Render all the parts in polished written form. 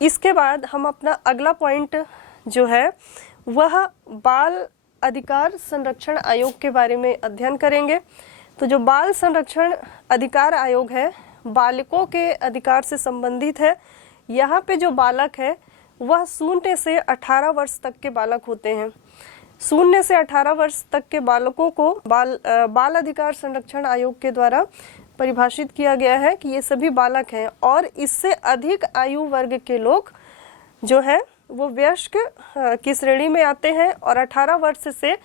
इसके बाद हम अपना अगला पॉइंट जो है वह बाल अधिकार संरक्षण आयोग के बारे में अध्ययन करेंगे। तो जो बाल संरक्षण अधिकार आयोग है बालकों के अधिकार से संबंधित है। यहाँ पे जो बालक है वह 0 से 18 वर्ष तक के बालक होते हैं। 0 से 18 वर्ष तक के बालकों को बाल अधिकार संरक्षण आयोग के द्वारा परिभाषित किया गया है कि ये सभी बालक हैं, और इससे अधिक आयु वर्ग के लोग जो है वो वयस्क की श्रेणी में आते हैं, और 18 वर्ष से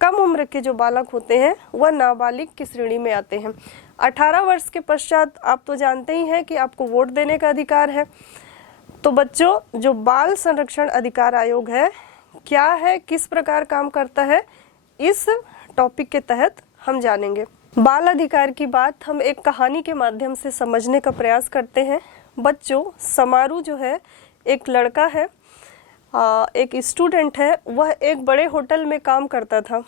कम उम्र के जो बालक होते हैं वह नाबालिग की श्रेणी में आते हैं। 18 वर्ष के पश्चात आप तो जानते ही हैं कि आपको वोट देने का अधिकार है। तो बच्चों, जो बाल संरक्षण अधिकार आयोग है क्या है, किस प्रकार काम करता है, इस टॉपिक के तहत हम जानेंगे। बाल अधिकार की बात हम एक कहानी के माध्यम से समझने का प्रयास करते हैं। बच्चों, समारू जो है एक लड़का है, एक स्टूडेंट है, वह एक बड़े होटल में काम करता था।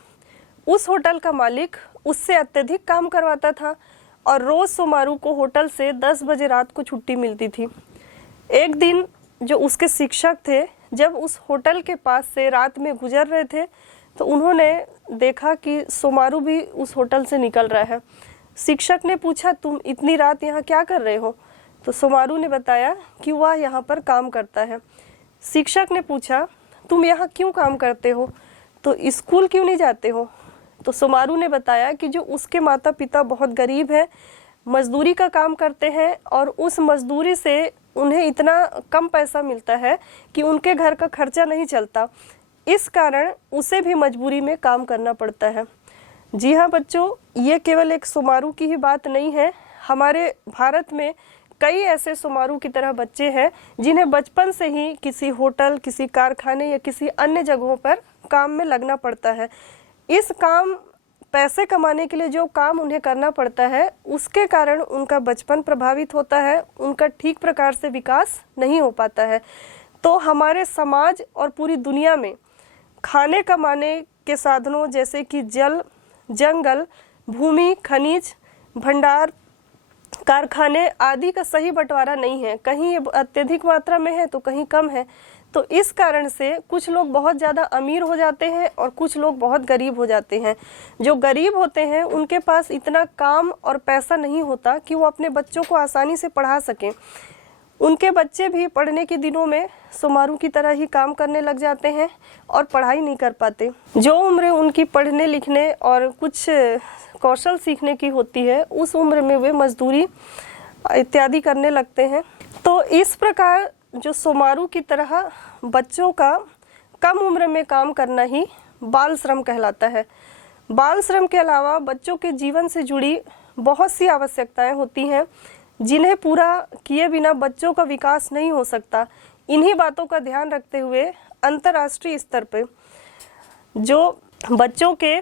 उस होटल का मालिक उससे अत्यधिक काम करवाता था और रोज सोमारू को होटल से 10 बजे रात को छुट्टी मिलती थी। एक दिन जो उसके शिक्षक थे जब उस होटल के पास से रात में गुजर रहे थे तो उन्होंने देखा कि सोमारू भी उस होटल से निकल रहा है। शिक्षक ने पूछा, तुम इतनी रात यहाँ क्या कर रहे हो? तो सोमारू ने बताया कि वह यहाँ पर काम करता है। शिक्षक ने पूछा, तुम यहाँ क्यों काम करते हो, तो स्कूल क्यों नहीं जाते हो? तो सोमारू ने बताया कि जो उसके माता पिता बहुत गरीब हैं, मजदूरी का काम करते हैं और उस मजदूरी से उन्हें इतना कम पैसा मिलता है कि उनके घर का खर्चा नहीं चलता, इस कारण उसे भी मजबूरी में काम करना पड़ता है। जी हाँ बच्चों, ये केवल एक सोमारू की ही बात नहीं है। हमारे भारत में कई ऐसे सोमारू की तरह बच्चे हैं जिन्हें बचपन से ही किसी होटल, किसी कारखाने या किसी अन्य जगहों पर काम में लगना पड़ता है। इस काम पैसे कमाने के लिए जो काम उन्हें करना पड़ता है उसके कारण उनका बचपन प्रभावित होता है, उनका ठीक प्रकार से विकास नहीं हो पाता है। तो हमारे समाज और पूरी दुनिया में खाने कमाने के साधनों जैसे कि जल, जंगल, भूमि, खनिज, भंडार, कारखाने आदि का सही बंटवारा नहीं है। कहीं ये अत्यधिक मात्रा में है तो कहीं कम है। तो इस कारण से कुछ लोग बहुत ज़्यादा अमीर हो जाते हैं और कुछ लोग बहुत गरीब हो जाते हैं। जो गरीब होते हैं उनके पास इतना काम और पैसा नहीं होता कि वो अपने बच्चों को आसानी से पढ़ा सकें। उनके बच्चे भी पढ़ने के दिनों में सोमारू की तरह ही काम करने लग जाते हैं और पढ़ाई नहीं कर पाते। जो उम्र उनकी पढ़ने लिखने और कुछ कौशल सीखने की होती है उस उम्र में वे मजदूरी इत्यादि करने लगते हैं। तो इस प्रकार जो सोमारू की तरह बच्चों का कम उम्र में काम करना ही बाल श्रम कहलाता है। बाल श्रम के अलावा बच्चों के जीवन से जुड़ी बहुत सी आवश्यकताएं होती हैं जिन्हें पूरा किए बिना बच्चों का विकास नहीं हो सकता। इन्हीं बातों का ध्यान रखते हुए अंतर्राष्ट्रीय स्तर पर जो बच्चों के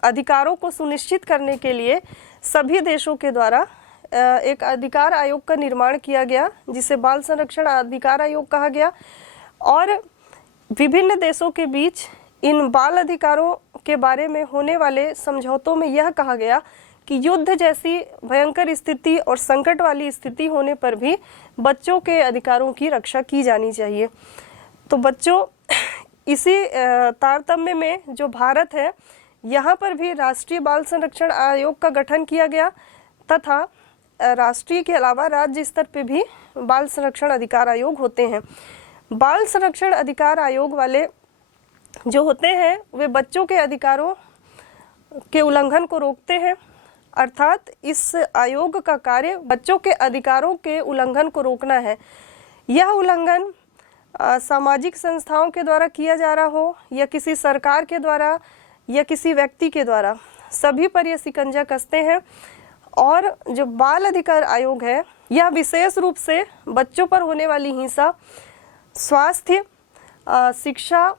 अधिकारों को सुनिश्चित करने के लिए सभी देशों के द्वारा एक अधिकार आयोग का निर्माण किया गया जिसे बाल संरक्षण अधिकार आयोग कहा गया। और विभिन्न देशों के बीच इन बाल अधिकारों के बारे में होने वाले समझौतों में यह कहा गया कि युद्ध जैसी भयंकर स्थिति और संकट वाली स्थिति होने पर भी बच्चों के अधिकारों की रक्षा की जानी चाहिए। तो बच्चों, इसी तारतम्य में जो भारत है यहाँ पर भी राष्ट्रीय बाल संरक्षण आयोग का गठन किया गया तथा राष्ट्रीय के अलावा राज्य स्तर पे भी बाल संरक्षण अधिकार आयोग होते हैं। बाल संरक्षण अधिकार आयोग वाले जो होते हैं वे बच्चों के अधिकारों के उल्लंघन को रोकते हैं, अर्थात इस आयोग का कार्य बच्चों के अधिकारों के उल्लंघन को रोकना है। यह उल्लंघन सामाजिक संस्थाओं के द्वारा किया जा रहा हो या किसी सरकार के द्वारा या किसी व्यक्ति के द्वारा, सभी पर यह शिकंजा कसते हैं। और जो बाल अधिकार आयोग है यह विशेष रूप से बच्चों पर होने वाली हिंसा, स्वास्थ्य, शिक्षा,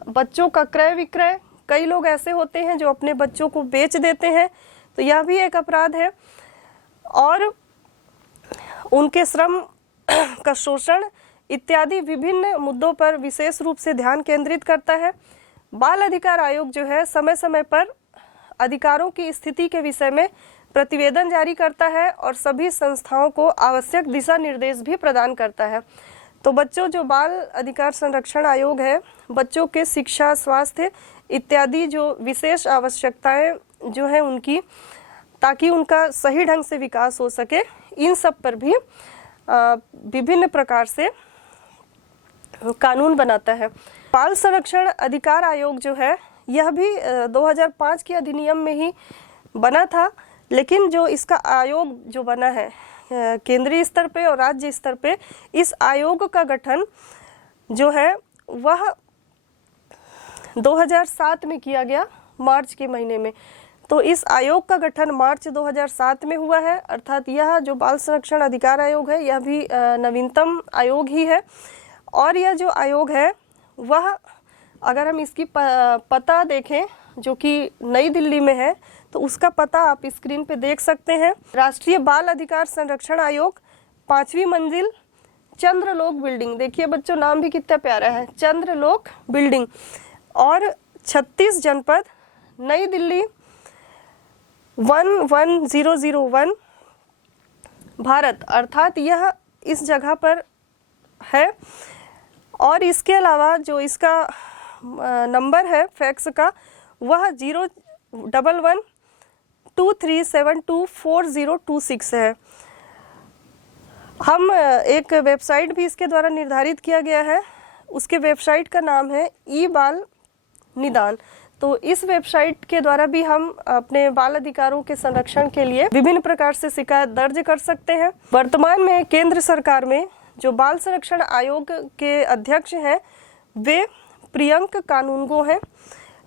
बच्चों का क्रय विक्रय, कई लोग ऐसे होते हैं जो अपने बच्चों को बेच देते हैं, तो यह भी एक अपराध है, और उनके श्रम का शोषण इत्यादि विभिन्न मुद्दों पर विशेष रूप से ध्यान केंद्रित करता है। बाल अधिकार आयोग जो है समय समय पर अधिकारों की स्थिति के विषय में प्रतिवेदन जारी करता है और सभी संस्थाओं को आवश्यक दिशा निर्देश भी प्रदान करता है। तो बच्चों, जो बाल अधिकार संरक्षण आयोग है, बच्चों के शिक्षा, स्वास्थ्य इत्यादि जो विशेष आवश्यकताएं जो है उनकी, ताकि उनका सही ढंग से विकास हो सके, इन सब पर भी विभिन्न प्रकार से कानून बनाता है। बाल संरक्षण अधिकार आयोग जो है यह भी 2005 के अधिनियम में ही बना था, लेकिन जो इसका आयोग जो बना है केंद्रीय स्तर पे और राज्य स्तर पे, इस आयोग का गठन जो है वह 2007 में किया गया, मार्च के महीने में। तो इस आयोग का गठन मार्च 2007 में हुआ है, अर्थात यह जो बाल संरक्षण अधिकार आयोग है यह भी नवीनतम आयोग ही है। और यह जो आयोग है वह, अगर हम इसकी पता देखें जो कि नई दिल्ली में है, तो उसका पता आप स्क्रीन पे देख सकते हैं। राष्ट्रीय बाल अधिकार संरक्षण आयोग, 5वीं मंजिल, चंद्रलोक बिल्डिंग। देखिए बच्चों, नाम भी कितना प्यारा है, चंद्रलोक बिल्डिंग। और 36 जनपद, नई दिल्ली 11001, भारत, अर्थात यह इस जगह पर है। और इसके अलावा जो इसका नंबर है फैक्स का, वह 01123724026 है। हम एक वेबसाइट भी इसके द्वारा निर्धारित किया गया है, उसके वेबसाइट का नाम है ई बाल निदान। तो इस वेबसाइट के द्वारा भी हम अपने बाल अधिकारों के संरक्षण के लिए विभिन्न प्रकार से शिकायत दर्ज कर सकते हैं। वर्तमान में केंद्र सरकार में जो बाल संरक्षण आयोग के अध्यक्ष हैं वे प्रियंक कानूनगो हैं।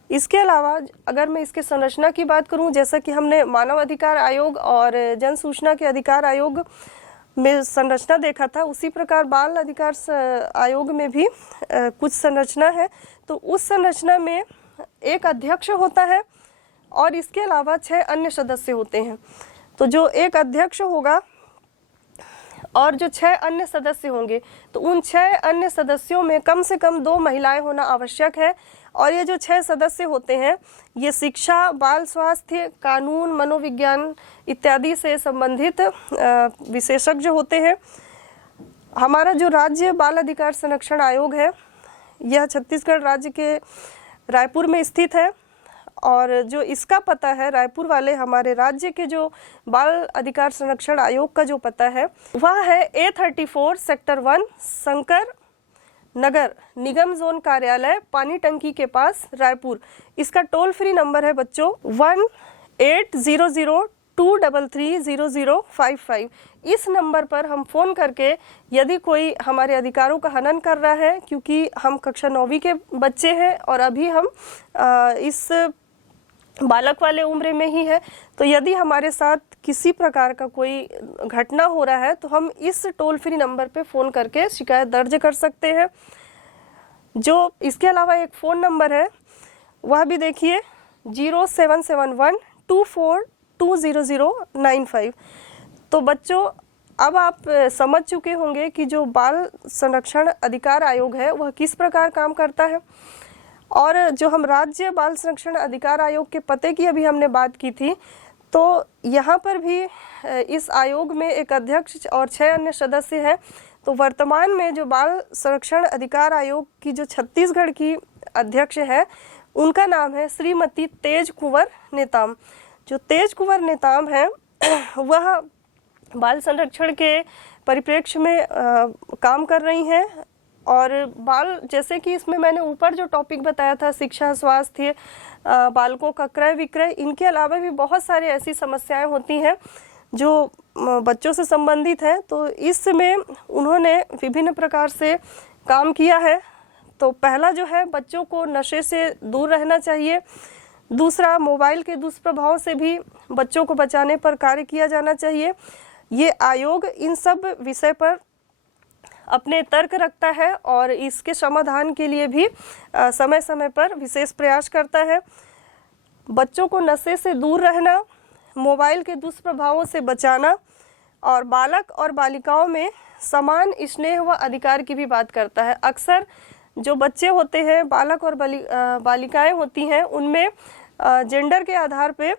इसके अलावा अगर मैं इसके संरचना की बात करूं, जैसा कि हमने मानव अधिकार आयोग और जन सूचना के अधिकार आयोग में संरचना देखा था, उसी प्रकार बाल अधिकार आयोग में भी कुछ संरचना है। तो उस संरचना में एक अध्यक्ष होता है और इसके अलावा 6 अन्य सदस्य होते हैं। तो जो एक अध्यक्ष होगा और जो 6 अन्य सदस्य होंगे, तो उन 6 अन्य सदस्यों में कम से कम 2 महिलाएं होना आवश्यक है। और ये जो 6 सदस्य होते हैं, ये शिक्षा, बाल स्वास्थ्य, कानून, मनोविज्ञान इत्यादि से संबंधित विशेषज्ञ होते हैं। हमारा जो राज्य बाल अधिकार संरक्षण आयोग है, यह छत्तीसगढ़ राज्य के रायपुर में स्थित है। और जो इसका पता है, रायपुर वाले हमारे राज्य के जो बाल अधिकार संरक्षण आयोग का जो पता है, वह है A34 सेक्टर 1 शंकर नगर निगम जोन कार्यालय, पानी टंकी के पास, रायपुर। इसका टोल फ्री नंबर है बच्चों 180023300055। इस नंबर पर हम फ़ोन करके यदि कोई हमारे अधिकारों का हनन कर रहा है, क्योंकि हम कक्षा 9वीं के बच्चे हैं और अभी हम इस बालक वाले उम्र में ही है, तो यदि हमारे साथ किसी प्रकार का कोई घटना हो रहा है तो हम इस टोल फ्री नंबर पे फ़ोन करके शिकायत दर्ज कर सकते हैं। जो इसके अलावा एक फ़ोन नंबर है, वह भी देखिए 077124200095। तो बच्चों, अब आप समझ चुके होंगे कि जो बाल संरक्षण अधिकार आयोग है वह किस प्रकार काम करता है। और जो हम राज्य बाल संरक्षण अधिकार आयोग के पते की अभी हमने बात की थी, तो यहाँ पर भी इस आयोग में एक अध्यक्ष और 6 अन्य सदस्य हैं। तो वर्तमान में जो बाल संरक्षण अधिकार आयोग की जो छत्तीसगढ़ की अध्यक्ष है, उनका नाम है श्रीमती तेज कुंवर नेताम। जो तेज कुंवर नेताम है वह बाल संरक्षण के परिप्रेक्ष्य में काम कर रही हैं। और बाल, जैसे कि इसमें मैंने ऊपर जो टॉपिक बताया था, शिक्षा, स्वास्थ्य, बालकों का क्रय विक्रय, इनके अलावा भी बहुत सारी ऐसी समस्याएं होती हैं जो बच्चों से संबंधित हैं। तो इसमें उन्होंने विभिन्न प्रकार से काम किया है। तो पहला जो है, बच्चों को नशे से दूर रहना चाहिए। दूसरा, मोबाइल के दुष्प्रभाव से भी बच्चों को बचाने पर कार्य किया जाना चाहिए। ये आयोग इन सब विषय पर अपने तर्क रखता है और इसके समाधान के लिए भी समय समय पर विशेष प्रयास करता है। बच्चों को नशे से दूर रहना, मोबाइल के दुष्प्रभावों से बचाना और बालक और बालिकाओं में समान स्नेह व अधिकार की भी बात करता है। अक्सर जो बच्चे होते हैं, बालक और बालिकाएं होती हैं, उनमें जेंडर के आधार पे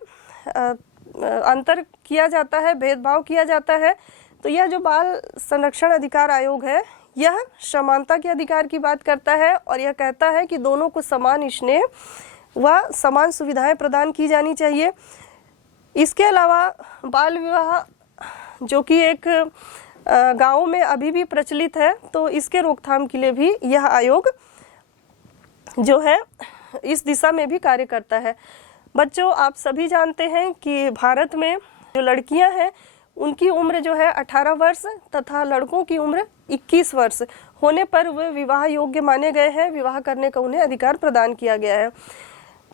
अंतर किया जाता है, भेदभाव किया जाता है। तो यह जो बाल संरक्षण अधिकार आयोग है, यह समानता के अधिकार की बात करता है और यह कहता है कि दोनों को समान स्नेह व समान सुविधाएं प्रदान की जानी चाहिए। इसके अलावा बाल विवाह जो कि एक गाँव में अभी भी प्रचलित है, तो इसके रोकथाम के लिए भी यह आयोग जो है इस दिशा में भी कार्य करता है। बच्चों, आप सभी जानते हैं कि भारत में जो लड़कियां हैं उनकी उम्र जो है 18 वर्ष तथा लड़कों की उम्र 21 वर्ष होने पर वे विवाह योग्य माने गए हैं, विवाह करने का उन्हें अधिकार प्रदान किया गया है।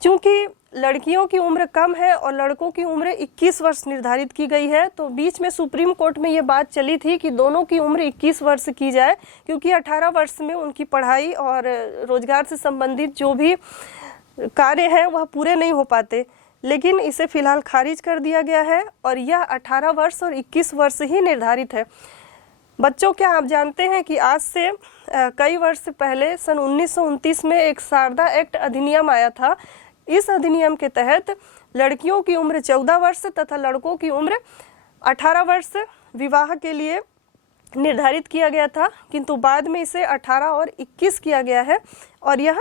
चूंकि लड़कियों की उम्र कम है और लड़कों की उम्र 21 वर्ष निर्धारित की गई है, तो बीच में सुप्रीम कोर्ट में ये बात चली थी कि दोनों की उम्र 21 वर्ष की जाए, क्योंकि 18 वर्ष में उनकी पढ़ाई और रोजगार से संबंधित जो भी कार्य हैं वह पूरे नहीं हो पाते। लेकिन इसे फिलहाल खारिज कर दिया गया है और यह 18 वर्ष और 21 वर्ष ही निर्धारित है। बच्चों, क्या आप जानते हैं कि आज से कई वर्ष पहले सन 1929 में एक शारदा एक्ट अधिनियम आया था। इस अधिनियम के तहत लड़कियों की उम्र 14 वर्ष तथा लड़कों की उम्र 18 वर्ष विवाह के लिए निर्धारित किया गया था, किंतु बाद में इसे 18 और 21 किया गया है और यह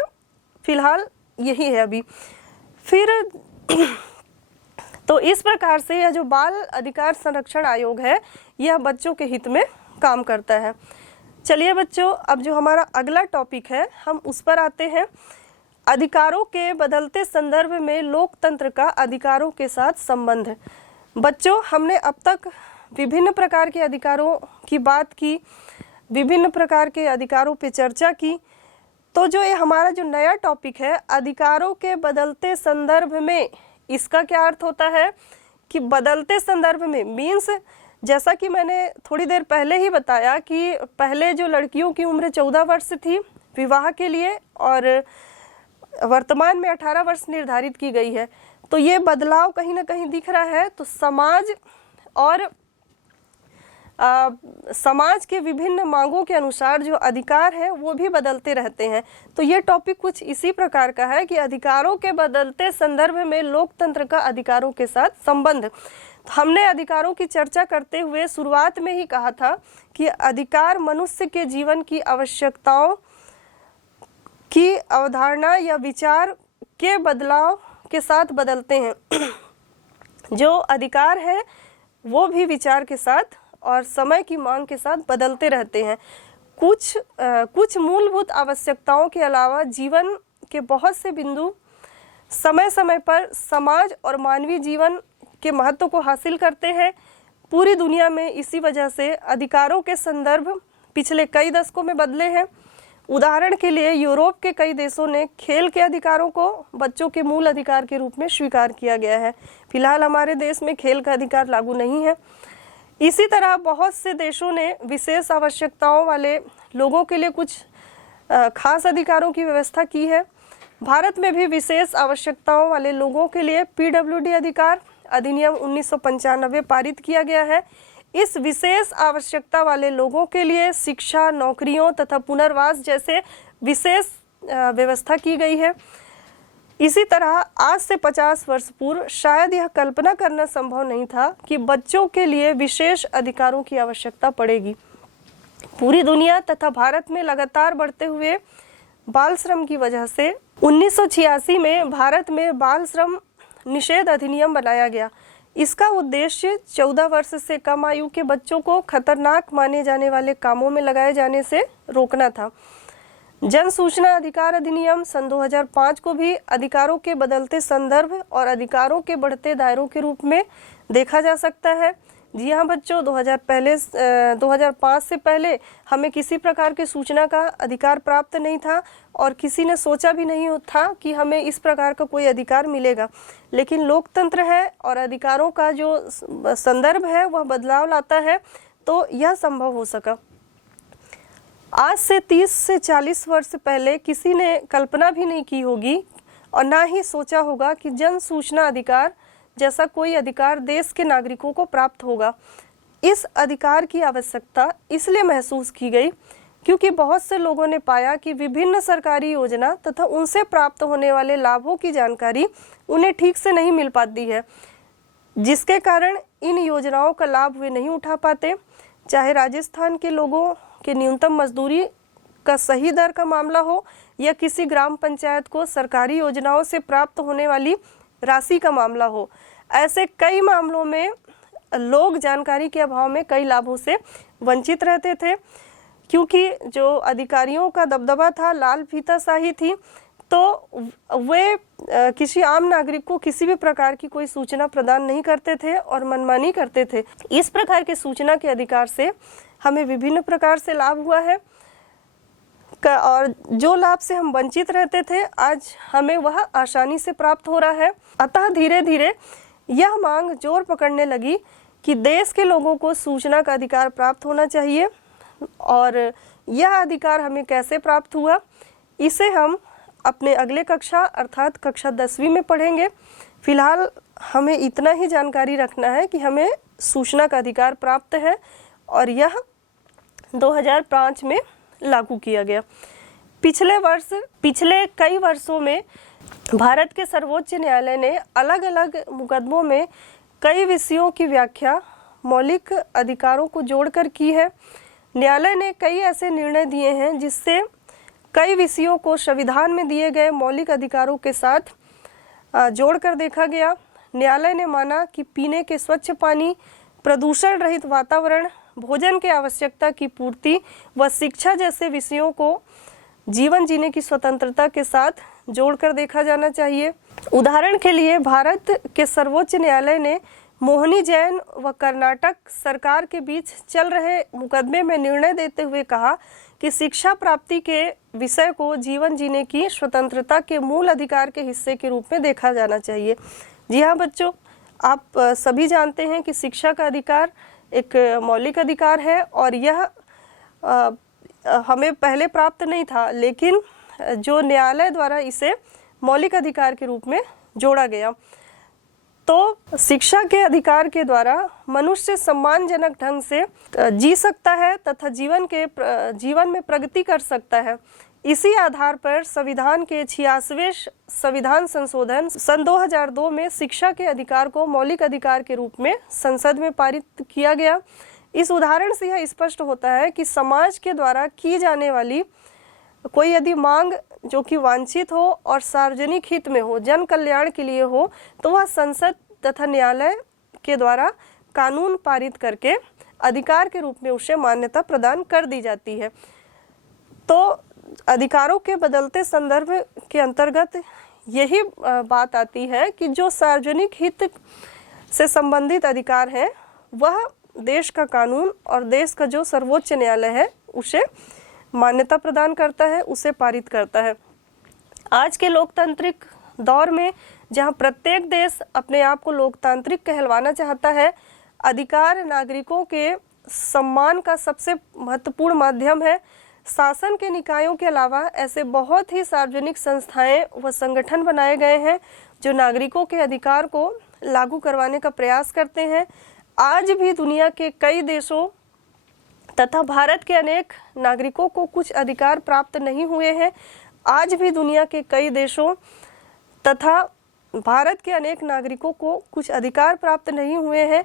फिलहाल यही है अभी। फिर तो इस प्रकार से यह जो बाल अधिकार संरक्षण आयोग है, यह बच्चों के हित में काम करता है। चलिए बच्चों, अब जो हमारा अगला टॉपिक है हम उस पर आते हैं। अधिकारों के बदलते संदर्भ में लोकतंत्र का अधिकारों के साथ संबंध। बच्चों, हमने अब तक विभिन्न प्रकार के अधिकारों की बात की, विभिन्न प्रकार के अधिकारों पे चर्चा की। तो जो ये हमारा जो नया टॉपिक है अधिकारों के बदलते संदर्भ में, इसका क्या अर्थ होता है कि बदलते संदर्भ में मीन्स, जैसा कि मैंने थोड़ी देर पहले ही बताया कि पहले जो लड़कियों की उम्र 14 वर्ष थी विवाह के लिए और वर्तमान में 18 वर्ष निर्धारित की गई है, तो ये बदलाव कहीं ना कहीं दिख रहा है। तो समाज और समाज के विभिन्न मांगों के अनुसार जो अधिकार है वो भी बदलते रहते हैं। तो ये टॉपिक कुछ इसी प्रकार का है कि अधिकारों के बदलते संदर्भ में लोकतंत्र का अधिकारों के साथ संबंध। हमने अधिकारों की चर्चा करते हुए शुरुआत में ही कहा था कि अधिकार मनुष्य के जीवन की आवश्यकताओं की अवधारणा या विचार के बदलाव के साथ बदलते हैं। जो अधिकार है वो भी विचार के साथ और समय की मांग के साथ बदलते रहते हैं। कुछ मूलभूत आवश्यकताओं के अलावा जीवन के बहुत से बिंदु समय समय पर समाज और मानवीय जीवन के महत्व को हासिल करते हैं। पूरी दुनिया में इसी वजह से अधिकारों के संदर्भ पिछले कई दशकों में बदले हैं। उदाहरण के लिए यूरोप के कई देशों ने खेल के अधिकारों को बच्चों के मूल अधिकार के रूप में स्वीकार किया गया है। फिलहाल हमारे देश में खेल का अधिकार लागू नहीं है। इसी तरह बहुत से देशों ने विशेष आवश्यकताओं वाले लोगों के लिए कुछ खास अधिकारों की व्यवस्था की है। भारत में भी विशेष आवश्यकताओं वाले लोगों के लिए पीडब्ल्यूडी अधिकार अधिनियम 1995 पारित किया गया है। इस विशेष आवश्यकता वाले लोगों के लिए शिक्षा, नौकरियों तथा पुनर्वास जैसे विशेष व्यवस्था की गई है। इसी तरह आज से 50 वर्ष पूर्व शायद यह कल्पना करना संभव नहीं था कि बच्चों के लिए विशेष अधिकारों की आवश्यकता पड़ेगी। पूरी दुनिया तथा भारत में लगातार बढ़ते हुए बाल श्रम की वजह से 1986 में भारत में बाल श्रम निषेध अधिनियम बनाया गया। इसका उद्देश्य 14 वर्ष से कम आयु के बच्चों को खतरनाक माने जाने वाले कामों में लगाए जाने से रोकना था। जन सूचना अधिकार अधिनियम सन 2005 को भी अधिकारों के बदलते संदर्भ और अधिकारों के बढ़ते दायरों के रूप में देखा जा सकता है। जी हाँ बच्चों, 2005 से पहले हमें किसी प्रकार की सूचना का अधिकार प्राप्त नहीं था और किसी ने सोचा भी नहीं था कि हमें इस प्रकार का कोई अधिकार मिलेगा। लेकिन लोकतंत्र है और अधिकारों का जो संदर्भ है वह बदलाव लाता है, तो यह संभव हो सका। आज से 30 से 40 वर्ष पहले किसी ने कल्पना भी नहीं की होगी और ना ही सोचा होगा कि जन सूचना अधिकार जैसा कोई अधिकार देश के नागरिकों को प्राप्त होगा। इस अधिकार की आवश्यकता इसलिए महसूस की गई क्योंकि बहुत से लोगों ने पाया कि विभिन्न सरकारी योजना तथा उनसे प्राप्त होने वाले लाभों की जानकारी उन्हें ठीक से नहीं मिल पाती है। जिसके कारण इन योजनाओं का लाभ वे नहीं उठा पाते। चाहे राजस्थान के लोगों के न्यूनतम मजदूरी का सही दर का मामला हो या किसी ग्राम पंचायत को सरकारी योजनाओं से प्राप्त होने वाली राशि का मामला हो, ऐसे कई मामलों में लोग जानकारी के अभाव में कई लाभों से वंचित रहते थे। क्योंकि जो अधिकारियों का दबदबा था, लाल फीताशाही थी, तो वे किसी आम नागरिक को किसी भी प्रकार की कोई सूचना प्रदान नहीं करते थे और मनमानी करते थे। इस प्रकार के सूचना के अधिकार से हमें विभिन्न प्रकार से लाभ हुआ है और जो लाभ से हम वंचित रहते थे, आज हमें वह आसानी से प्राप्त हो रहा है। अतः धीरे धीरे यह मांग जोर पकड़ने लगी कि देश के लोगों को सूचना का अधिकार प्राप्त होना चाहिए। और यह अधिकार हमें कैसे प्राप्त हुआ, इसे हम अपने अगले कक्षा अर्थात कक्षा 10वीं में पढ़ेंगे। फिलहाल हमें इतना ही जानकारी रखना है कि हमें सूचना का अधिकार प्राप्त है और यह 2005 में लागू किया गया। पिछले कई वर्षों में भारत के सर्वोच्च न्यायालय ने अलग अलग मुकदमों में कई विषयों की व्याख्या मौलिक अधिकारों को जोड़कर की है। न्यायालय ने कई ऐसे निर्णय दिए हैं जिससे कई विषयों को संविधान में दिए गए मौलिक अधिकारों के साथ जोड़कर देखा गया। न्यायालय ने माना कि पीने के स्वच्छ पानी, प्रदूषण रहित वातावरण, भोजन की आवश्यकता की पूर्ति व शिक्षा जैसे विषयों को जीवन जीने की स्वतंत्रता के साथ जोड़कर देखा जाना चाहिए। उदाहरण के लिए भारत के सर्वोच्च न्यायालय ने मोहनी जैन व कर्नाटक सरकार के बीच चल रहे मुकदमे में निर्णय देते हुए कहा कि शिक्षा प्राप्ति के विषय को जीवन जीने की स्वतंत्रता के मूल अधिकार के हिस्से के रूप में देखा जाना चाहिए। जी हाँ बच्चों, आप सभी जानते हैं कि शिक्षा का अधिकार एक मौलिक अधिकार है और यह हमें पहले प्राप्त नहीं था, लेकिन जो न्यायालय द्वारा इसे मौलिक अधिकार के रूप में जोड़ा गया। तो शिक्षा के अधिकार के द्वारा मनुष्य सम्मानजनक ढंग से जी सकता है तथा जीवन में प्रगति कर सकता है। इसी आधार पर संविधान के 86वें संविधान संशोधन सन 2002 में शिक्षा के अधिकार को मौलिक अधिकार के रूप में संसद में पारित किया गया। इस उदाहरण से यह स्पष्ट होता है कि समाज के द्वारा की जाने वाली कोई यदि मांग जो कि वांछित हो और सार्वजनिक हित में हो, जन कल्याण के लिए हो, तो वह संसद तथा न्यायालय के द्वारा कानून पारित करके अधिकार के रूप में उसे मान्यता प्रदान कर दी जाती है। तो अधिकारों के बदलते संदर्भ के अंतर्गत यही बात आती है कि जो सार्वजनिक हित से संबंधित अधिकार हैं, वह देश का कानून और देश का जो सर्वोच्च न्यायालय है उसे मान्यता प्रदान करता है, उसे पारित करता है। आज के लोकतांत्रिक दौर में जहां प्रत्येक देश अपने आप को लोकतांत्रिक कहलवाना चाहता है, अधिकार नागरिकों के सम्मान का सबसे महत्वपूर्ण माध्यम है। शासन के निकायों के अलावा ऐसे बहुत ही सार्वजनिक संस्थाएं व संगठन बनाए गए हैं जो नागरिकों के अधिकार को लागू करवाने का प्रयास करते हैं। आज भी दुनिया के कई देशों तथा भारत के अनेक नागरिकों को कुछ अधिकार प्राप्त नहीं हुए हैं। आज भी दुनिया के कई देशों तथा भारत के अनेक नागरिकों को कुछ अधिकार प्राप्त नहीं हुए हैं।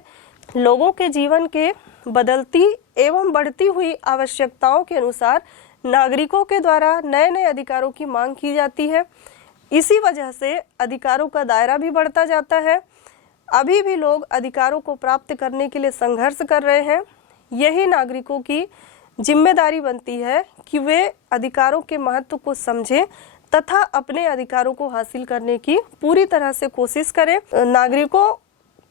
लोगों के जीवन के बदलती एवं बढ़ती हुई आवश्यकताओं के अनुसार नागरिकों के द्वारा नए नए अधिकारों की मांग की जाती है। इसी वजह से अधिकारों का दायरा भी बढ़ता जाता है। अभी भी लोग अधिकारों को प्राप्त करने के लिए संघर्ष कर रहे हैं। यही नागरिकों की जिम्मेदारी बनती है कि वे अधिकारों के महत्व को समझें तथा अपने अधिकारों को हासिल करने की पूरी तरह से कोशिश करें। नागरिकों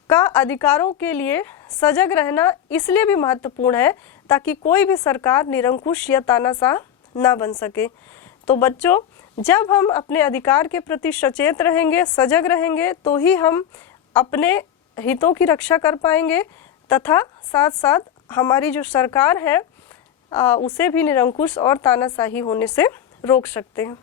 का अधिकारों के लिए सजग रहना इसलिए भी महत्वपूर्ण है ताकि कोई भी सरकार निरंकुश या तानाशाह ना बन सके। तो बच्चों, जब हम अपने अधिकार के प्रति सचेत रहेंगे, सजग रहेंगे, तो ही हम अपने हितों की रक्षा कर पाएंगे तथा साथ साथ हमारी जो सरकार है उसे भी निरंकुश और तानाशाही होने से रोक सकते हैं।